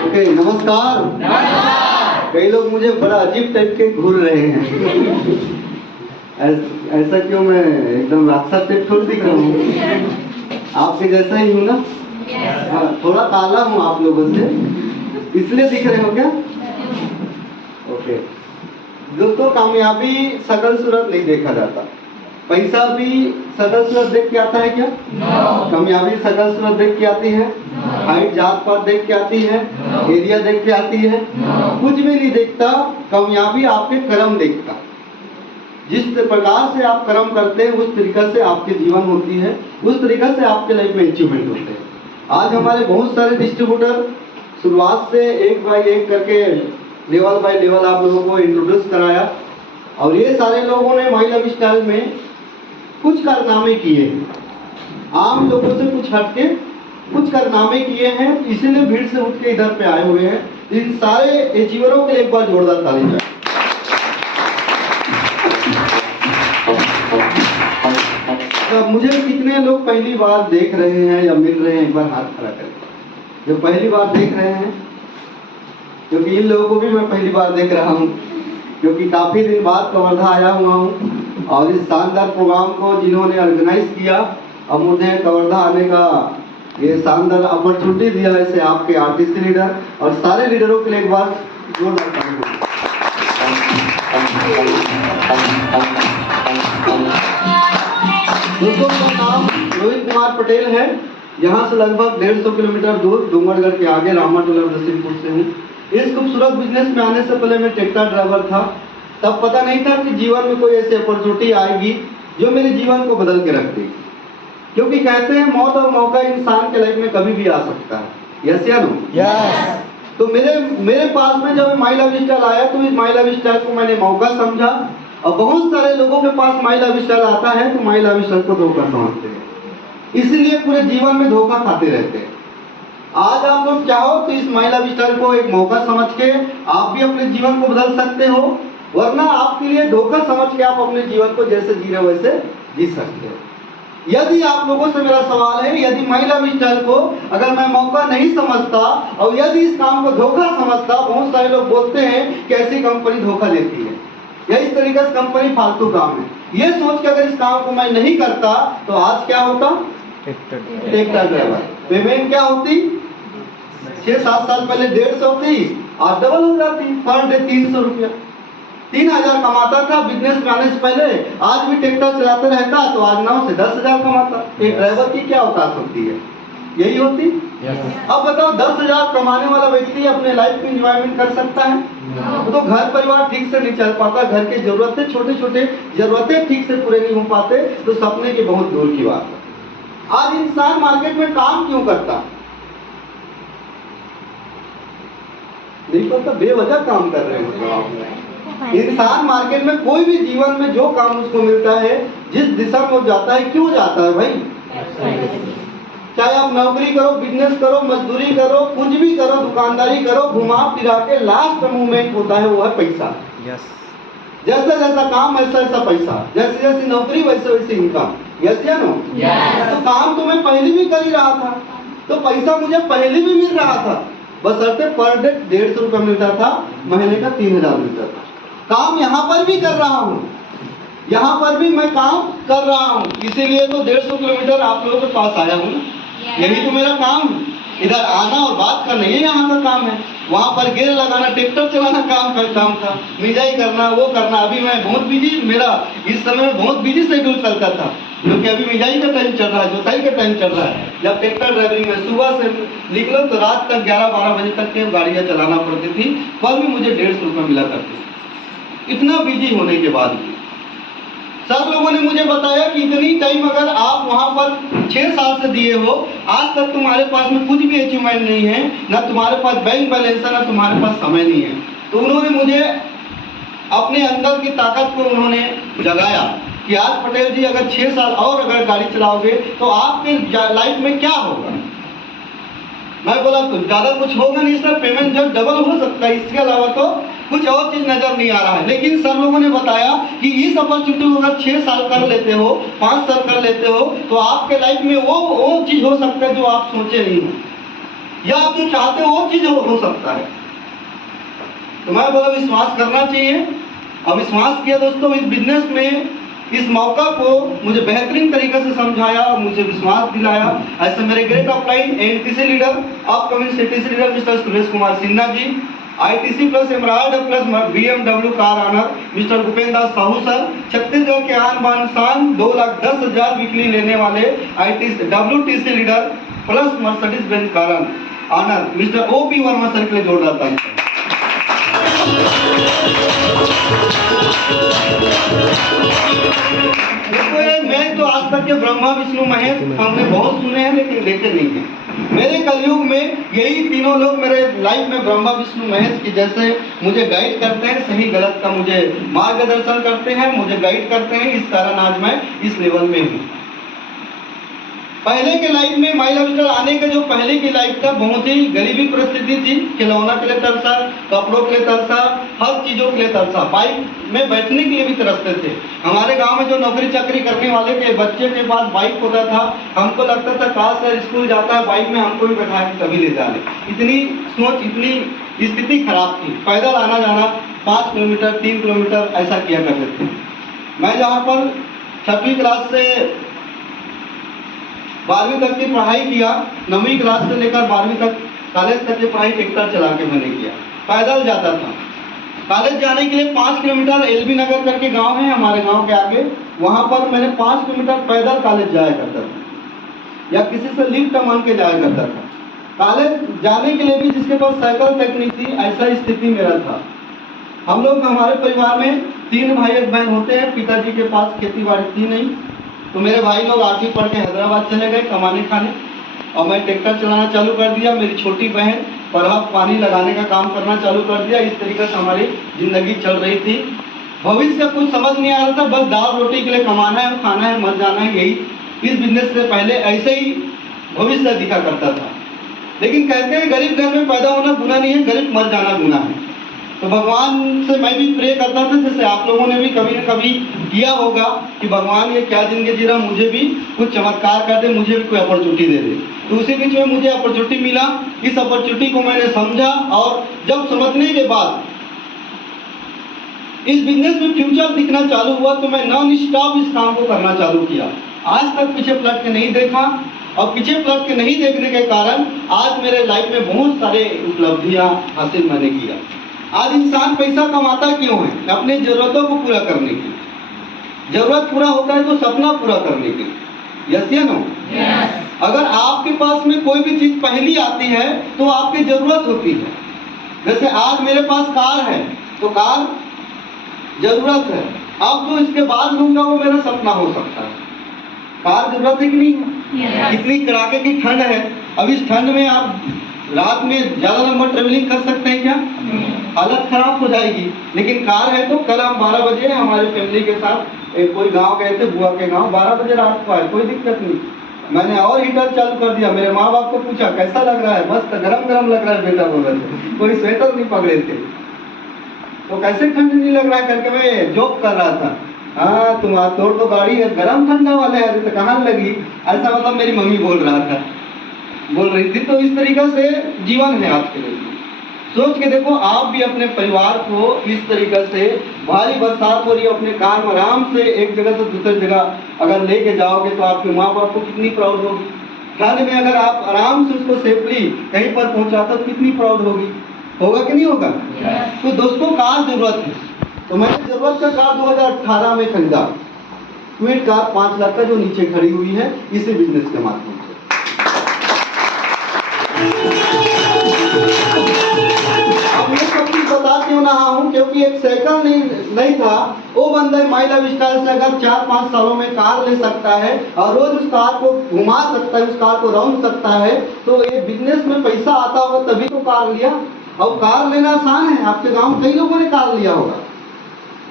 Okay, नमस्कार। कई लोग मुझे बड़ा अजीब टाइप के घूर रहे हैं। ऐसा क्यों? मैं एकदम राक्षस टाइप थोड़ी दिख रहा हूँ, आपके जैसा ही हूँ ना। हाँ, थोड़ा काला हूँ आप लोगों से, इसलिए दिख रहे हो क्या? ओके दोस्तों, कामयाबी शकल सूरत नहीं देखा जाता। पैसा भी शकल सूरत देख के आता है क्या? कामयाबी शकल सूरत देख के आती है? हाइट जात पात देख के आती है? एरिया देख के आती है? कुछ भी नहीं देखता। कामयाबी आपके कर्म देखता। जिस प्रकार से आप कर्म करते हैं उस तरीका से आपके जीवन होती है, उस तरीका से आपके लाइफ में अचीवमेंट होते हैं। आज हमारे बहुत सारे डिस्ट्रीब्यूटर शुरुआत से एक बाय एक करके लेवल बाय लेवल आप लोगों को इंट्रोड्यूस कराया, और ये सारे लोगों ने माई लाइफ स्टाइल में कुछ कारनामे किए हैं। आम लोगों से कुछ हटके कुछ कारनामे किए हैं, इसीलिए भीड़ से उठ के इधर पे आए हुए हैं। इन सारे अचीवरों के लिए एक बार जोरदार ताली जाए। मुझे कितने लोग पहली बार देख रहे हैं या मिल रहे हैं, एक बार हाथ खड़ा करें जो पहली बार देख रहे हैं, क्योंकि इन लोगों को भी मैं पहली बार देख रहा हूँ, क्योंकि काफी दिन बाद कवर्धा आया हुआ हूँ। और इस शानदार प्रोग्राम को जिन्होंने ऑर्गेनाइज किया, अब मुझे कवर्धा आने का ये शानदार अपॉर्चुनिटी दिया है, इसे आपके आर्टिस्ट लीडर और सारे लीडरों के लिए एक बार जोरदार ताली। दोस्तों, मेरा नाम रोहित कुमार पटेल है। यहाँ से लगभग 150 किलोमीटर दूर डूंगरगढ़ के आगे रामाटोला नसीबपुर से हूँ। इस खूबसूरत बिजनेस में आने से पहले मैं ट्रैक्टर ड्राइवर था। तब पता नहीं था कि जीवन में कोई ऐसी अपॉर्चुनिटी आएगी जो मेरे जीवन को बदल के रख देगी, क्योंकि कहते हैं मौत और मौका इंसान के लाइफ में कभी भी आ सकता है। यस या नो? यस। तो मेरे पास में जब माई लाइफ स्टाइल आया तो इस माई लाइफ स्टाइल को मैंने मौका समझा, और बहुत सारे लोगों के पास माई लाइफ स्टाइल आता है तो माई लाइफ स्टाइल को धोखा समझते हैं, इसलिए पूरे जीवन में धोखा खाते रहते हैं। आज आप लोग चाहो तो इस माई लाइफ स्टाइल को एक मौका समझ के आप भी अपने जीवन को बदल सकते हो, वरना आपके लिए धोखा समझ के आप अपने जीवन को जैसे जी रहे हो वैसे जी सकते हो। यदि आप लोगों से मेरा सवाल है, यदि माई लाइफ स्टाइल को अगर मैं मौका नहीं समझता और यदि इस काम को धोखा समझता, बहुत सारे लोग बोलते हैं कि ऐसी कंपनी धोखा देती है या इस तरीके से कंपनी फालतू काम है, ये सोच के अगर इस काम को मैं नहीं करता तो आज क्या होता? Tractor driver. पेमेंट क्या होती? 6-7 साल पहले 150 थी, आज डबल हो जाती, पर डे 300 रुपया। 3000 कमाता था बिजनेस में आने से पहले, आज भी ट्रैक्टर चलाते रहता तो आज 9 से 10,000 कमाता। एक ड्राइवर की क्या औकात होती है? यही होती। अब बताओ, 10,000 कमाने वाला व्यक्ति अपने लाइफ में एंजॉयमेंट कर सकता है? तो घर परिवार ठीक से नहीं चल पाता, घर के जरूरतें छोटे छोटे जरूरतें ठीक से पूरे नहीं हो पाते, तो सपने की बहुत दूर की बात है। आज इंसान मार्केट में काम क्यों करता? नहीं पता, बेवजह काम कर रहे हैं। इंसान मार्केट में कोई भी जीवन में जो काम उसको मिलता है, जिस दिशा में वो जाता है, क्यों जाता है भाई? चाहे आप नौकरी करो, बिजनेस करो, मजदूरी करो, कुछ भी करो, दुकानदारी करो, घुमा फिरा के लास्ट मूवमेंट होता है वो है पैसा। जैसा जैसा काम वैसा वैसा पैसा, जैसी जैसी नौकरी वैसे वैसे इनकम। यस या नो? तो काम तो मैं पहले भी कर ही रहा था, तो पैसा मुझे पहले भी मिल रहा था, बशर्ते पर डे 150 रुपया मिलता था, महीने का 3000 मिलता था। काम यहाँ पर भी कर रहा हूँ, यहाँ पर भी मैं काम कर रहा हूँ, इसीलिए तो 150 किलोमीटर आप लोगों के पास आया हूँ। यही तो मेरा काम, इधर आना और बात करना, ये यहाँ का काम है। वहाँ पर गेर लगाना, ट्रैक्टर चलाना काम था, मिजाई करना, वो करना। अभी मैं बहुत बिजी, मेरा इस समय में बहुत बिजी शेड्यूल चलता था, क्योंकि अभी मिजाई का टाइम चल रहा है, जोताई का टाइम चल रहा है। जब ट्रैक्टर ड्राइविंग में सुबह से निकलो तो रात तक 11-12 बजे तक के गाड़ियाँ चलाना पड़ती थी, पर भी मुझे 150 रुपये मिला करती थी, इतना बिजी होने के बाद भी। सब लोगों ने मुझे बताया कि इतनी टाइम अगर आप वहाँ पर 6 साल से दिए हो, आज तक तुम्हारे पास में कुछ भी अचीवमेंट नहीं है, ना तुम्हारे पास बैंक बैलेंस है, ना तुम्हारे पास समय नहीं है। तो उन्होंने मुझे अपने अंदर की ताकत को उन्होंने जगाया कि आज पटेल जी अगर 6 साल और अगर गाड़ी चलाओगे तो आपके लाइफ में क्या होगा। मैं बोला तो ज़्यादा कुछ होगा नहीं सर, पेमेंट जब डबल हो सकता है, इसके अलावा तो कुछ और चीज नजर नहीं आ रहा है। लेकिन सर लोगों ने बताया कि इस अपॉर्चुनिटी को अगर 6 साल कर लेते हो, 5 साल कर लेते हो, तो आपके लाइफ में वो चीज हो सकता है जो आप सोचे नहीं हो। या आप जो चाहते हो वो चीज हो सकता है। तो मैं बोला विश्वास करना चाहिए। अब विश्वास किया दोस्तों इस बिजनेस में, इस मौका को मुझे बेहतरीन तरीके से समझाया, मुझे विश्वास दिलाया। ऐसे मेरे great upline NTC leader, upcoming CTC leader mister Suresh Kumar Sinha ji, ITC plus emerald plus BMW car owner mister Bhupendra Das Sahu sir, Chhattisgarh के आन बान शान 2,10,000 वीकली लेने वाले WTC leader plus Mercedes Benz car owner mister OP Verma sir के लिए जोरदार ताली। देखो मैं तो आज तक के ब्रह्मा विष्णु महेश हमने बहुत सुने हैं लेकिन देखे नहीं हैं। मेरे कलयुग में यही तीनों लोग मेरे लाइफ में ब्रह्मा विष्णु महेश की जैसे मुझे गाइड करते हैं, सही गलत का मुझे मार्गदर्शन करते हैं, मुझे गाइड करते हैं। इस कारण आज मैं इस लेवल में हूँ। पहले के लाइफ में माई लाइफ स्टाइल आने के जो पहले की लाइफ था बहुत ही गरीबी परिस्थिति थी। खिलौना के लिए तरसा, कपड़ों के लिए तरसा, हर चीजों के लिए तरसा, बाइक में बैठने के लिए भी तरसते थे। हमारे गांव में जो नौकरी चाकरी करने वाले के बच्चे के पास बाइक होता था, हमको लगता था काश सर स्कूल जाता है बाइक में हमको भी बैठा के कभी ले जाए। इतनी सोच, इतनी स्थिति खराब थी। पैदल आना जाना 5 किलोमीटर 3 किलोमीटर ऐसा किया करते थे। मैं जहाँ पर 6वीं क्लास से 12वीं तक की पढ़ाई किया, 9वीं क्लास से लेकर 12वीं तक कॉलेज तक की पढ़ाई ट्रैक्टर चला के मैंने किया। पैदल जाता था। कॉलेज जाने के लिए 5 किलोमीटर LB नगर करके गांव है हमारे गांव के आगे, वहां पर मैंने 5 किलोमीटर पैदल कॉलेज जाया करता था या किसी से लिफ्ट मांग के जाया करता था। कॉलेज जाने के लिए भी जिसके पास साइकिल तक नहीं थी, ऐसा स्थिति मेरा था। हम लोग हमारे परिवार में 3 भाई एक बहन होते हैं। पिताजी के पास खेती बाड़ी थी नहीं, तो मेरे भाई लोग 8वीं पढ़ के हैदराबाद चले गए कमाने खाने और मैं ट्रैक्टर चलाना चालू कर दिया। मेरी छोटी बहन पढ़ा पानी लगाने का काम करना चालू कर दिया। इस तरीके से हमारी जिंदगी चल रही थी। भविष्य कुछ समझ नहीं आ रहा था, बस दाल रोटी के लिए कमाना है, खाना है, मर जाना है, यही। इस बिजनेस से पहले ऐसे ही भविष्य दिखा करता था। लेकिन कहते हैं गरीब घर में पैदा होना गुनाह नहीं है, गरीब मर जाना गुनाह है। तो भगवान से मैं भी प्रे करता था, जैसे आप लोगों ने भी कभी न कभी किया होगा कि भगवान ये क्या जिंदगी जी रहा, मुझे भी कुछ चमत्कार कर दे, मुझे भी कोई अपॉर्चुनिटी दे दे। तो उसी बीच में मुझे अपॉर्चुनिटी मिला। इस अपॉर्चुनिटी को मैंने समझा और जब समझने के बाद इस बिजनेस में फ्यूचर दिखना चालू हुआ तो मैं नॉन स्टॉप इस काम को करना चालू किया। आज तक पीछे पलट के नहीं देखा और पीछे पलट के नहीं देखने के कारण आज मेरे लाइफ में बहुत सारे उपलब्धियां हासिल मैंने किया। आज इंसान पैसा कमाता क्यों है? अपने जरूरतों को पूरा करने के लिए। जरूरत पूरा होता है तो सपना पूरा करने के लिए। यस या नो? यस। अगर आपके पास में कोई भी चीज पहली आती है तो आपकी जरूरत होती है। जैसे आज मेरे पास कार है तो कार जरूरत है, अब जो इसके बाद लूंगा वो मेरा सपना हो सकता है। कार जरूरत है कि नहीं? yes. इतनी कड़ाके की ठंड है, अब इस ठंड में आप रात में ज्यादा लंबा ट्रेवलिंग कर सकते हैं क्या? हालत खराब हो जाएगी। लेकिन कार है तो कल हम 12 बजे हमारे फैमिली के साथ कोई गांव गए थे, बुआ के गांव, 12 बजे रात को आए, कोई दिक्कत नहीं। मैंने और हीटर चालू कर दिया। मेरे माँ बाप को पूछा कैसा लग रहा है? मस्त गरम गरम लग रहा है बेटा, बोल रहे थे। कोई स्वेटर नहीं पकड़े थे तो कैसे ठंड नहीं लग रहा है करके मैं जोक कर रहा था। हाँ तुम तोड़ तो गाड़ी है, गरम ठंडा वाले है तो कहाँ लगी, ऐसा मतलब मेरी मम्मी बोल रही थी। तो इस तरीके से जीवन है आज के लिए। सोच के देखो, आप भी अपने परिवार को इस तरीके से, भारी बरसात हो रही है, अपने कार में आराम से एक जगह से दूसरी जगह अगर लेके जाओगे तो आपके माँ बाप को कितनी प्राउड होगी। ठंड में अगर आप आराम से उसको सेफली कहीं पर पहुंचाते तो कितनी प्राउड होगी। होगा कि नहीं होगा? तो दोस्तों कार जरूरत है। तो मैंने जरूरत का कार 2018 में खरीदा, क्विड कार 5 लाख का, जो नीचे खड़ी हुई है, इसी बिजनेस के माध्यम से। अब ये सब चीज बता क्यों रहा हूँ, क्योंकि एक साइकिल नहीं था। वो बंदा माई लाइफ स्टाइल से अगर 4-5 सालों में कार ले सकता है और रोज उस कार को घुमा सकता है, उस कार को रौंद सकता है, तो ये बिजनेस में पैसा आता होगा तभी तो कार लिया। अब कार लेना आसान है, आपके गांव कई लोगों ने कार लिया होगा।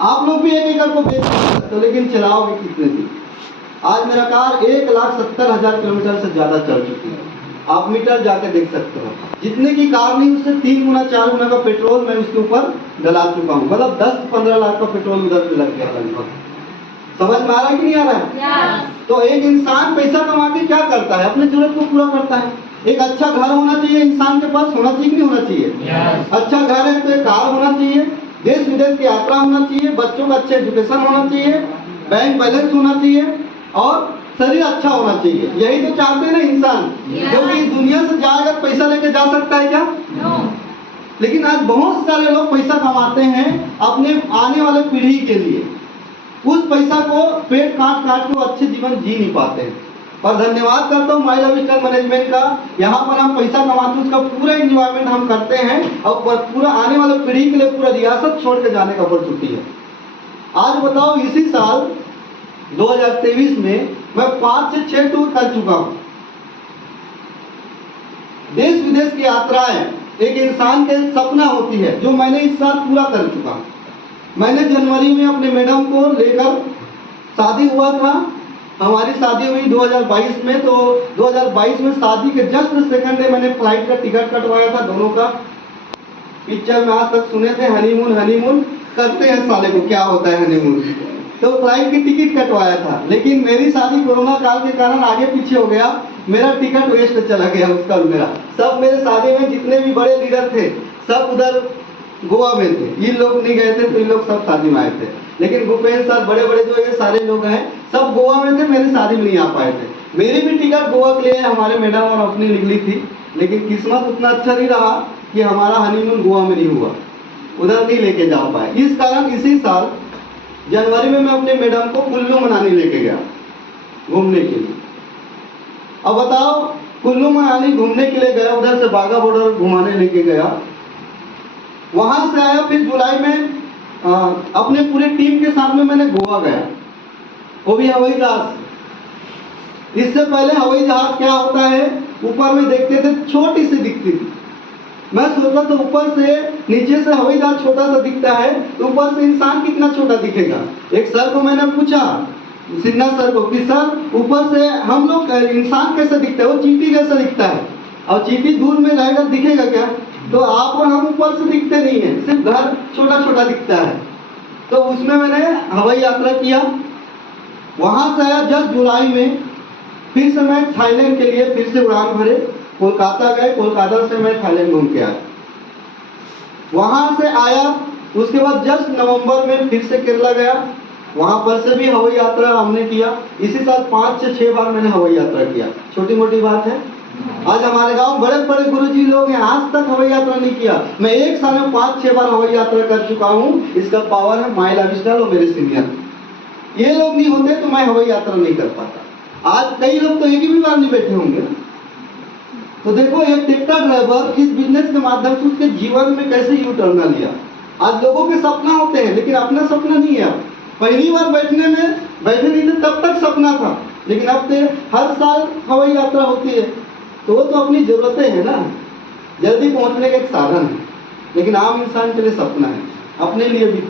आप लोग भी एक एकड़ को बेच सकते हो, लेकिन चलाओगे कितने दिन? आज मेरा कार 1,70,000 किलोमीटर से ज्यादा चल चुकी है। आप मीटर जाके देख सकते हो। जितने की कार नहीं उससे 3 गुना 4 गुना का पेट्रोल मैं उसके ऊपर डला चुका हूँ। मतलब 10-15 लाख का पेट्रोल उधर पे लग गया लगभग। समझ में आ रहा है कि नहीं आ रहा है? तो एक इंसान पैसा कमा के क्या करता है? अपनी जरूरत को पूरा करता है। एक अच्छा घर होना चाहिए इंसान के पास, होना चाहिए कि नहीं होना चाहिए? अच्छा घर है तो एक कार होना चाहिए, देश विदेश की यात्रा होना चाहिए, बच्चों का अच्छे एजुकेशन होना चाहिए, बैंक बैलेंस होना चाहिए और शरीर अच्छा होना चाहिए। यही तो चाहते हैं ना इंसान। क्योंकि इस दुनिया से जाएगा पैसा लेके जा सकता है क्या? लेकिन आज बहुत सारे लोग पैसा कमाते हैं अपने आने वाले पीढ़ी के लिए। उस पैसा को पेट काट काट के वो अच्छे जीवन जी नहीं पाते हैं। और धन्यवाद करता हूँ माई लाइफ स्टाइल मैनेजमेंट का। यहाँ पर हम पैसा कमाते हैं, उसका पूरा एंजॉयमेंट हम करते हैं और पूरा आने वाले पीढ़ी के लिए पूरा रियासत छोड़ के जाने का अपॉर्चुनिटी है। आज बताओ, इसी साल 2023 में मैं 5 से 6 टूर कर चुका हूँ। देश विदेश की यात्राएं एक इंसान के सपना होती है, जो मैंने इस साल पूरा कर चुका हूँ। मैंने जनवरी में अपने मैडम को लेकर, शादी हुआ था, हमारी शादी हुई 2022 में, तो 2022 में शादी के जस्ट सेकंड डे मैंने फ्लाइट का टिकट कटवाया था दोनों का। पिक्चर में आज तक सुने थे हनीमून हनीमून करते हैं, साले को क्या होता है हनीमून। तो फ्लाइट की टिकट कटवाया था, लेकिन मेरी शादी कोरोना काल के कारण आगे पीछे हो गया, मेरा टिकट वेस्ट चला गया उसका और मेरा। सब मेरे शादी में जितने भी बड़े लीडर थे सब उधर गोवा में थे, ये लोग नहीं गए थे, तो इन लोग सब शादी में आए थे। लेकिन भूपेंद्र सर, बड़े बड़े जो ये सारे लोग हैं सब गोवा में थे, मेरी शादी में नहीं आ पाए थे। मेरी भी टिकट गोवा के लिए हमारे मैडम और अपनी निकली थी, लेकिन किस्मत उतना अच्छा नहीं रहा कि हमारा हनीमून गोवा में नहीं हुआ, उधर नहीं लेके जा पाए। इस कारण इसी साल जनवरी में मैं अपने मैडम को कुल्लू मनाली लेके गया घूमने के लिए। अब बताओ, कुल्लू मनाली घूमने के लिए गया, उधर से बाघा बॉर्डर घुमाने लेके गया, वहां से आया। फिर जुलाई में अपने पूरे टीम के साथ में मैंने गोवा गया, वो भी हवाई जहाज। इससे पहले हवाई जहाज क्या होता है, ऊपर में देखते थे छोटी सी दिखती थी। मैं सोचा तो ऊपर से, नीचे से हवाई जहाज छोटा सा दिखता है, तो ऊपर से इंसान कितना छोटा दिखेगा। एक सर को मैंने पूछा, सिन्हा सर को, कि सर ऊपर से हम लोग इंसान कैसे दिखता है? वो चींटी जैसा दिखता है, और चींटी दूर में रहेगा दिखेगा क्या? तो आप और हम ऊपर से दिखते नहीं है, सिर्फ घर छोटा छोटा दिखता है। तो उसमें मैंने हवाई यात्रा किया, वहां से आया जस्ट जुलाई में। फिर से मैं थाईलैंड के लिए फिर से उड़ान भरे, कोलकाता गए, कोलकाता से मैं थाईलैंड घूम के आया। वहां से आया, उसके बाद जस्ट नवंबर में फिर से केरला गया, वहां पर से भी हवाई यात्रा हमने किया। इसी साल 5 से 6 बार मैंने हवाई यात्रा किया। छोटी मोटी बात है। आज हमारे गांव बड़े बड़े गुरुजी लोग हैं, आज तक हवाई यात्रा नहीं किया। मैं एक साल में 5-6 बार हवाई यात्रा कर चुका हूँ। इसका पावर है माई लाइफ स्टाइल और मेरे सीनियर। ये लोग नहीं होते तो मैं हवाई यात्रा नहीं कर पाता। आज कई लोग तो एक ही भी बार नहीं बैठे होंगे। तो देखो, एक ट्रैक्टर ड्राइवर इस बिजनेस के माध्यम से उसके जीवन में कैसे यू टर्न लिया। आज लोगों के सपना होते हैं, लेकिन अपना सपना नहीं है। पहली बार बैठे नहीं थे तब तक सपना था, लेकिन अब तो हर साल हवाई यात्रा होती है। तो वो तो अपनी जरूरतें हैं ना, जल्दी पहुंचने का एक साधन है, लेकिन आम इंसान के लिए सपना है, अपने लिए भी।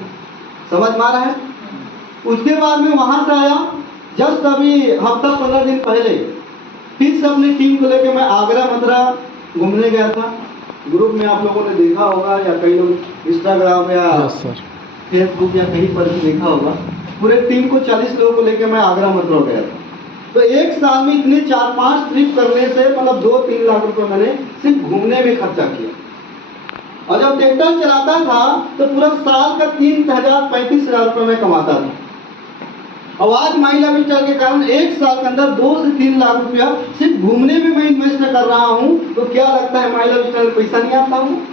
समझ में आ रहा है? उसके बाद में वहां से आया, जस्ट अभी हफ्ता 15 दिन पहले फिर से अपनी टीम को लेकर मैं आगरा मथुरा घूमने गया था। ग्रुप में आप लोगों ने देखा होगा, या कई लोग इंस्टाग्राम या फेसबुक या कहीं पर भी देखा होगा। पूरे टीम को 40 लोगों को लेकर मैं आगरा मथुरा गया था। तो एक साल में इतने 4-5 ट्रिप करने से मतलब 2-3 लाख रुपए मैंने सिर्फ घूमने में खर्चा किया। और जब ट्रैक्टर चलाता था तो पूरा साल का 30,000-35,000 रुपए में कमाता था। और आज माई लाइफ स्टाइल के कारण एक साल के अंदर 2 से 3 लाख रुपया सिर्फ घूमने में मैं इन्वेस्ट कर रहा हूँ। तो क्या लगता है माई लाइफ स्टाइल में पैसा नहीं आता हूँ?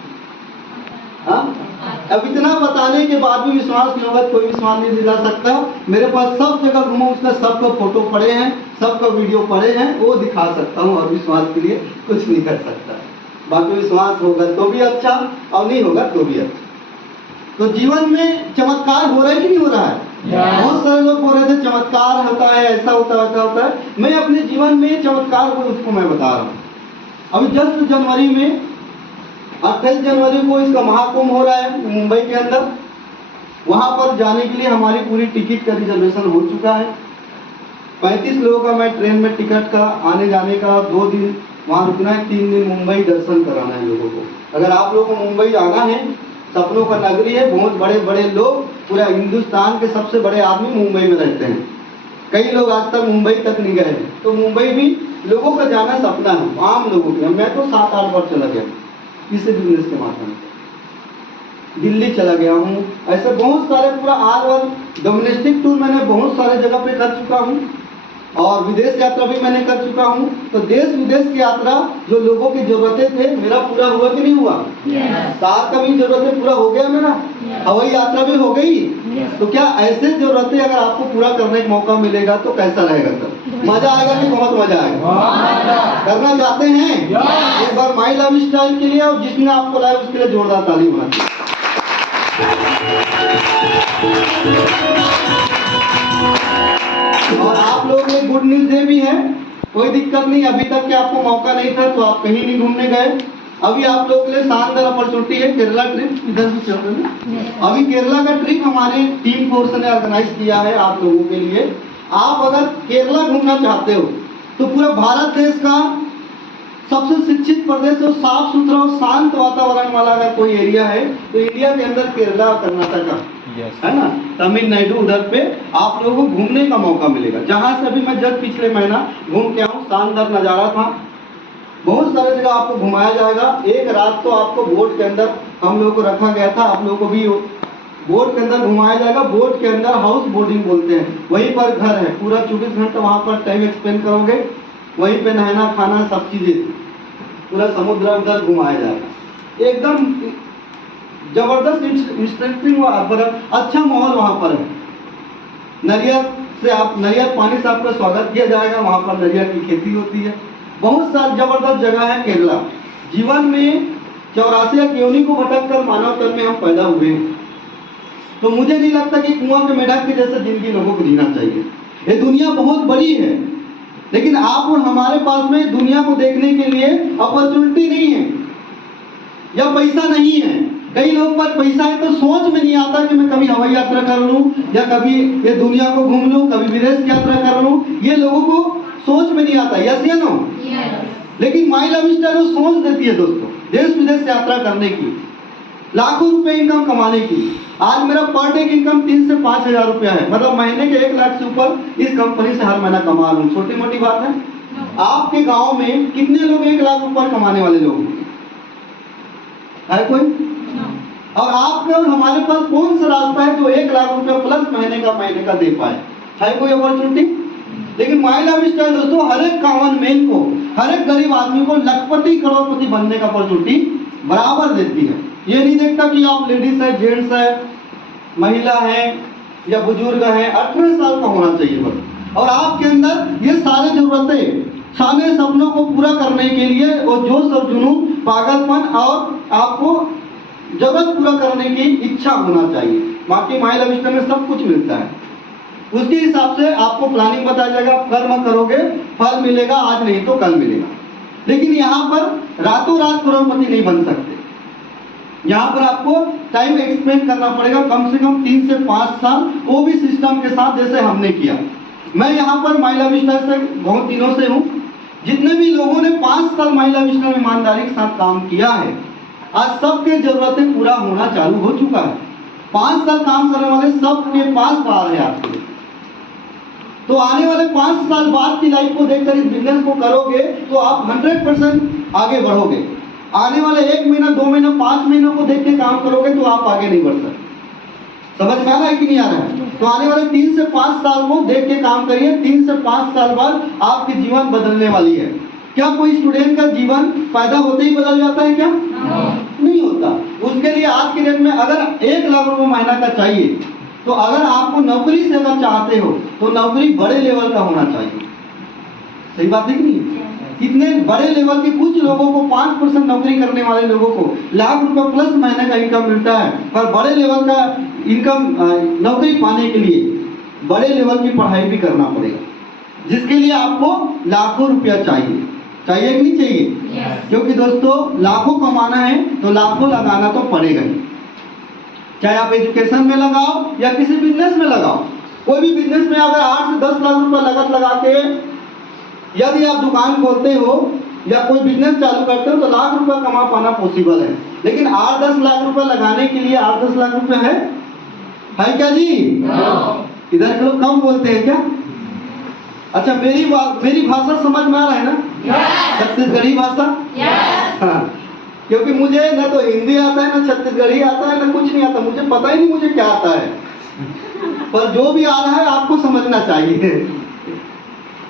अब इतना बताने के बाद भी विश्वास नहीं होगा, कोई विश्वास नहीं दिला सकता। मेरे पास सब जगह घूमा, उसका सबका फोटो पड़े हैं, सबका वीडियो पड़े हैं, वो दिखा सकता हूँ। और विश्वास के लिए कुछ नहीं कर सकता। बाकी विश्वास होगा तो भी अच्छा, और नहीं होगा तो भी अच्छा। तो जीवन में चमत्कार हो रहा है कि नहीं हो रहा है? बहुत सारे लोग बोल रहे थे चमत्कार होता है, ऐसा होता है, ऐसा होता है। मैं अपने जीवन में चमत्कार को उसको मैं बता रहा हूँ। अभी जस्ट जनवरी में 28 जनवरी को इसका महाकुंभ हो रहा है मुंबई के अंदर। वहां पर जाने के लिए हमारी पूरी टिकट का रिजर्वेशन हो चुका है। 35 लोगों का मैं ट्रेन में टिकट का, आने जाने का, 2 दिन वहां रुकना है, 3 दिन मुंबई दर्शन कराना है लोगों को। अगर आप लोगों को मुंबई आना है, सपनों का नगरी है, बहुत बड़े बड़े लोग, पूरा हिंदुस्तान के सबसे बड़े आदमी मुंबई में रहते हैं। कई लोग आज तक मुंबई तक नहीं गए, तो मुंबई भी लोगों का जाना सपना है, आम लोगों का। मैं तो 7-8 बार चला गया किसी बिजनेस के माध्यम से। दिल्ली चला गया हूँ, ऐसे बहुत सारे पूरा ऑल ओवर डोमेस्टिक टूर मैंने बहुत सारे जगह पे कर चुका हूँ, और विदेश यात्रा भी मैंने कर चुका हूँ। तो देश विदेश की यात्रा जो लोगों की जरूरतें थे, मेरा पूरा हुआ कि नहीं हुआ? साथ का भी जरूरतें पूरा हो गया मेरा, हवाई यात्रा भी हो गई। तो क्या ऐसे जरूरतें अगर आपको पूरा करने का मौका मिलेगा तो कैसा रहेगा सर? मजा आएगा कि बहुत मजा आएगा? करना चाहते हैं? एक बार माई लव स्टाइल के लिए, और जिसने आपको लाया उसके लिए जोरदार ताली होना चाहिए। और आप लोगों में गुड न्यूज ये भी है, कोई दिक्कत नहीं, अभी तक के आपको मौका नहीं था तो आप कहीं नहीं घूमने गए। अभी आप लोगों के लिए शानदार अपॉर्चुनिटी है, केरला ट्रिप इधर भी चल रही है। अभी केरला का ट्रिप हमारे टीम फोर्स ने ऑर्गेनाइज किया है आप लोगों के लिए। आप अगर केरला घूमना चाहते हो तो पूरा भारत देश का सबसे शिक्षित प्रदेश और साफ सुथरा और शांत वातावरण वाला अगर कोई एरिया है तो इंडिया के अंदर केरला और कर्नाटका है ना, तमिलनाडु, उधर पे आप लोगों को घूमने का मौका मिलेगा। जहाँ से अभी मैं जब पिछले महीना घूम के आऊँ, शानदार नज़ारा था। बहुत सारे जगह आपको घुमाया जाएगा। एक रात तो आपको बोट के अंदर हम लोगों को रखा गया था, आप लोगों को भी बोट के अंदर घुमाया जाएगा। बोट के अंदर हाउस बोटिंग बोलते हैं, वहीं पर घर है, पूरा 24 घंटा वहाँ पर टाइम एक्सपेंड करोगे, वहीं पे नहाना खाना सब चीजें, पूरा समुद्र उधर घुमाया जाएगा। एकदम जबरदस्त इंटरेस्टिंग वहाँ पर अच्छा माहौल वहाँ पर है। नरियर पानी से आपका स्वागत किया जाएगा, वहाँ पर नरियर की खेती होती है। बहुत सारी जबरदस्त जगह है केरला। जीवन में 84 योनि को भटक कर मानव तन में हम पैदा हुए हैं, तो मुझे नहीं लगता कि कुआं के मेढक के जैसे जिंदगी लोगों को जीना चाहिए। ये दुनिया बहुत बड़ी है, लेकिन आप और हमारे पास में दुनिया को देखने के लिए अपॉर्चुनिटी नहीं है या पैसा नहीं है। कई लोग पर पैसा है तो सोच में नहीं आता कि मैं कभी हवाई यात्रा कर लूं या कभी ये दुनिया को घूम लूं, कभी विदेश की यात्रा कर लूं, ये लोगों को सोच में नहीं आता। यस या नो? लेकिन माई लव स्टाइल वो सोच देती है दोस्तों, देश विदेश यात्रा करने की, लाखों रुपए इनकम कमाने की। आज मेरा पर डे की इनकम 3 से 5 हजार रुपया है, मतलब महीने के 1 लाख से ऊपर इस कंपनी से हर महीना कमा लूं। छोटी मोटी बात है। आपके गांव में कितने लोग 1 लाख ऊपर कमाने वाले लोग है कोई? और आपके और हमारे पास कौन सा रास्ता है जो 1 लाख रुपया प्लस महीने का दे पाए? है कोई अपॉर्चुनिटी? लेकिन माई लव स्टाइल दोस्तों हर एक कॉमन मैन को, हर एक गरीब आदमी को लखपति करोड़पति बनने का अपॉर्चुनिटी बराबर देती है। ये नहीं देखता कि आप लेडीज है, जेंट्स है, महिला है या बुजुर्ग है, 18 साल का होना चाहिए बस। और आपके अंदर ये सारे जरूरतें, सारे सपनों को पूरा करने के लिए और जोश और जुनून, पागलपन और आपको जरूरत पूरा करने की इच्छा होना चाहिए। बाकी माई लव स्टाइल में सब कुछ मिलता है। उसके हिसाब से आपको प्लानिंग बताया जाएगा, कर्म करोगे फल मिलेगा, आज नहीं तो कल मिलेगा। लेकिन यहाँ पर रातों रात करोड़पति नहीं बन सकते। यहाँ पर आपको टाइम एक्सपेंड करना पड़ेगा, कम से कम 3 से 5 साल, वो भी सिस्टम के साथ जैसे हमने किया। मैं यहाँ पर माई लव स्टाइल से बहुत दिनों से हूँ। जितने भी लोगों ने 5 साल माई लव स्टाइल ईमानदारी के साथ काम किया है, आज सबके जरूरतें पूरा होना चालू हो चुका है। 5 साल काम करने वाले सबके पास बाहर है आपके। तो आने वाले 5 साल बाद की लाइफ को देखकर इस बिजनेस को करोगे तो आप 100% आगे बढ़ोगे। आने वाले 1 महीना, 2 महीना, 5 महीनों को देख के काम करोगे तो आप आगे नहीं बढ़ सकते। समझ में आ रहा है कि नहीं आ रहा है? तो आने वाले 3 से 5 साल को देख के काम करिए। 3 से 5 साल बाद आपकी जीवन बदलने वाली है। क्या कोई स्टूडेंट का जीवन पैदा होते ही बदल जाता है क्या? नहीं होता। उसके लिए आज के डेट में अगर 1 लाख रुपए महीना का चाहिए, तो अगर आपको नौकरी से अगर चाहते हो तो नौकरी बड़े लेवल का होना चाहिए। सही बात है कि नहीं? कितने बड़े लेवल के कुछ लोगों को 5% नौकरी करने वाले लोगों को लाख रुपए प्लस महीने का इनकम मिलता है। पर बड़े लेवल का इनकम नौकरी पाने के लिए बड़े लेवल की पढ़ाई भी करना पड़ेगा, जिसके लिए आपको लाखों रुपया चाहिए। चाहिए कि नहीं चाहिए? क्योंकि दोस्तों लाखों कमाना है तो लाखों लगाना तो पड़ेगा ही। चाहे आप एजुकेशन में लगाओ या किसी बिजनेस में लगाओ। कोई भी बिजनेस में अगर 8 से 10 लाख रुपए लागत लगा के यदि आप दुकान खोलते हो या कोई बिजनेस चालू करते हो तो लाख रुपए कमा पाना पॉसिबल है। लेकिन 8-10 लाख रुपए लगाने के लिए 8-10 लाख रुपए है क्या जी? इधर के लोग कम बोलते हैं क्या? अच्छा, मेरी भाषा समझ में आ रहा है ना? छत्तीसगढ़ी भाषा। हाँ, क्योंकि मुझे न तो हिंदी आता है, न छत्तीसगढ़ी आता है, न कुछ नहीं आता। मुझे पता ही नहीं मुझे क्या आता है, पर जो भी आ रहा है आपको समझना चाहिए।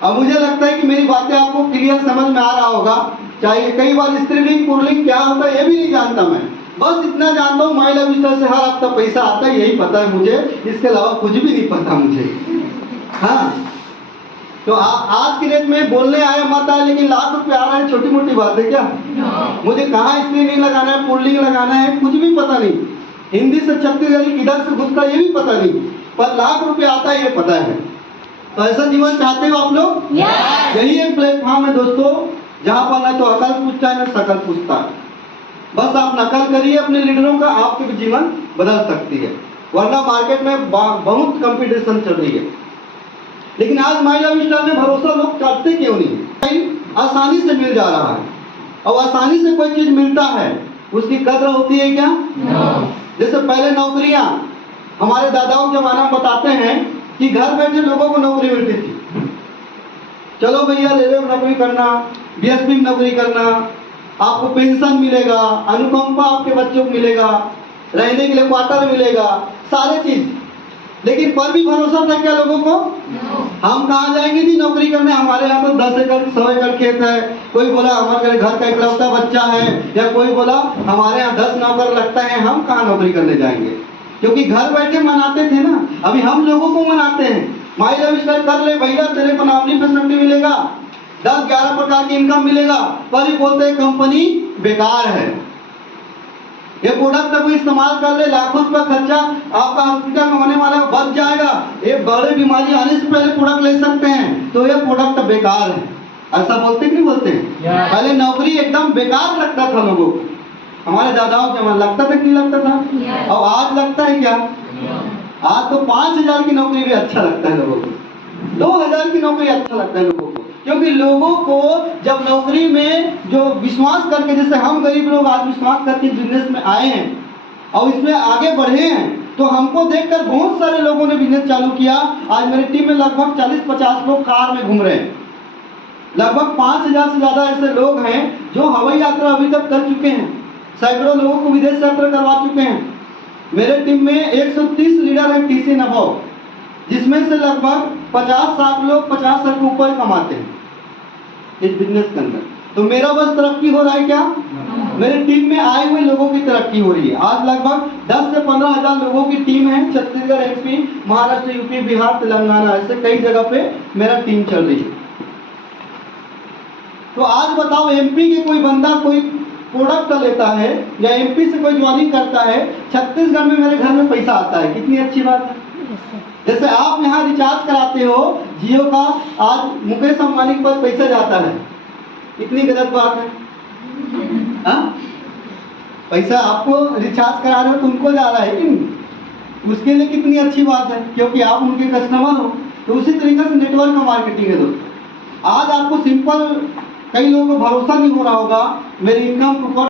अब मुझे लगता है कि मेरी बातें आपको क्लियर समझ में आ रहा होगा। चाहे कई बार स्त्रीलिंग पुल्लिंग क्या होता है ये भी नहीं जानता मैं, बस इतना जानता हूँ माई लव स्टार से हर हफ्ता पैसा आता है, यही पता है मुझे, इसके अलावा कुछ भी नहीं पता मुझे। हाँ, तो आज की डेट में बोलने आया मत आए, लेकिन लाख रुपए आ रहा है, छोटी मोटी बात है क्या? मुझे कहाँ स्त्रीलिंग लगाना है, पुल्लिंग लगाना है, कुछ भी पता नहीं। हिंदी से छत्तीसगढ़ी किधर से घुसता ये भी पता नहीं, पर लाख रुपए आता है ये पता है। तो ऐसा जीवन चाहते हो आप लोग? यही एक प्लेटफॉर्म है दोस्तों, जहाँ पर ना तो अकल पूछता है ना शकल पूछता है। बस आप नकल करिए अपने लीडरों का, आपके भी जीवन बदल सकती है। वरना मार्केट में बहुत कंपटीशन चल रही है। लेकिन आज माई लव स्टार में भरोसा लोग करते क्यों नहीं? आसानी से मिल जा रहा है, और आसानी से कोई चीज मिलता है उसकी कद्र होती है क्या? जैसे पहले नौकरियां, हमारे दादाओं के जमाना में बताते हैं कि घर बैठे लोगों को नौकरी मिलती थी। चलो भैया रेलवे में नौकरी करना, बीएसपी में नौकरी करना, आपको पेंशन मिलेगा, अनुकंपा आपके बच्चों को मिलेगा, रहने के लिए क्वार्टर मिलेगा, सारे चीज। लेकिन पर भी भरोसा था क्या लोगों को? हम कहाँ जाएंगे जी नौकरी करने, हमारे यहाँ तो 10 एकड़ 100 एकड़ खेत है। कोई बोला हमारे घर का इकलौता बच्चा है, या कोई बोला हमारे यहाँ 10 नौकर लगता है, हम कहाँ नौकरी करने जाएंगे? क्योंकि घर बैठे मनाते थे ना। अभी हम लोगों को मनाते हैं, माई लव स्टार कर ले भैया, तेरे को नॉमिनी फैसिलिटी मिलेगा, 10-11 प्रकार की इनकम मिलेगा, पर ही बोलते हैं कंपनी बेकार है। ये प्रोडक्ट को इस्तेमाल कर ले, लाखों रुपया खर्चा आपका हॉस्पिटल में होने वाला है, बच जाएगा, ये बड़े बीमारी आने से पहले प्रोडक्ट ले सकते हैं, तो ये प्रोडक्ट बेकार है। ऐसा बोलते कि नहीं बोलते? पहले नौकरी एकदम बेकार लगता था लोगों को, हमारे दादाओं के मन लगता था कि नहीं लगता था? और आज लगता है क्या? आज तो 5,000 की नौकरी भी अच्छा लगता है लोगों को, 2,000 की नौकरी अच्छा लगता है लोगों को। क्योंकि लोगों को जब नौकरी में जो विश्वास करके, जैसे हम गरीब लोग आज विश्वास करके बिजनेस में आए हैं और इसमें आगे बढ़े हैं, तो हमको देखकर बहुत सारे लोगों ने बिजनेस चालू किया। आज मेरी टीम में लगभग 40-50 लोग कार में घूम रहे हैं। लगभग 5,000 से ज्यादा ऐसे लोग हैं जो हवाई यात्रा अभी तक कर चुके हैं, सैकड़ों लोगों को विदेश यात्रा करवा चुके हैं। मेरे टीम में 130 लीडर हैं टीसी नभव, जिसमें से लगभग 50-60 लोग 50 साल के ऊपर कमाते हैं इस बिजनेस के अंदर। तो मेरा बस तरक्की हो रहा है क्या? मेरे टीम में आए हुए लोगों की तरक्की हो रही है। आज लगभग 10 से 15,000 लोगों की टीम है। छत्तीसगढ़, एमपी, महाराष्ट्र, यूपी, बिहार, तेलंगाना, ऐसे कई जगह पे मेरा टीम चल रही है। तो आज बताओ, एमपी के कोई बंदा कोई प्रोडक्ट लेता है या एमपी से कोई ज्वाइनिंग करता है, छत्तीसगढ़ में मेरे घर में पैसा आता है। कितनी अच्छी बात है। जैसे आप यहाँ रिचार्ज कराते हो जियो का, आज मुकेश अंबानी के पास पैसा जाता है, इतनी गलत बात है? हाँ, पैसा आपको रिचार्ज करा रहे हो तो उनको जा रहा है कि नहीं? उसके लिए कितनी अच्छी बात है, क्योंकि आप उनके कस्टमर हो। तो उसी तरीके से नेटवर्क मार्केटिंग है दोस्तों। आज आपको सिंपल, कई लोगों को भरोसा नहीं हो रहा होगा मेरी इनकम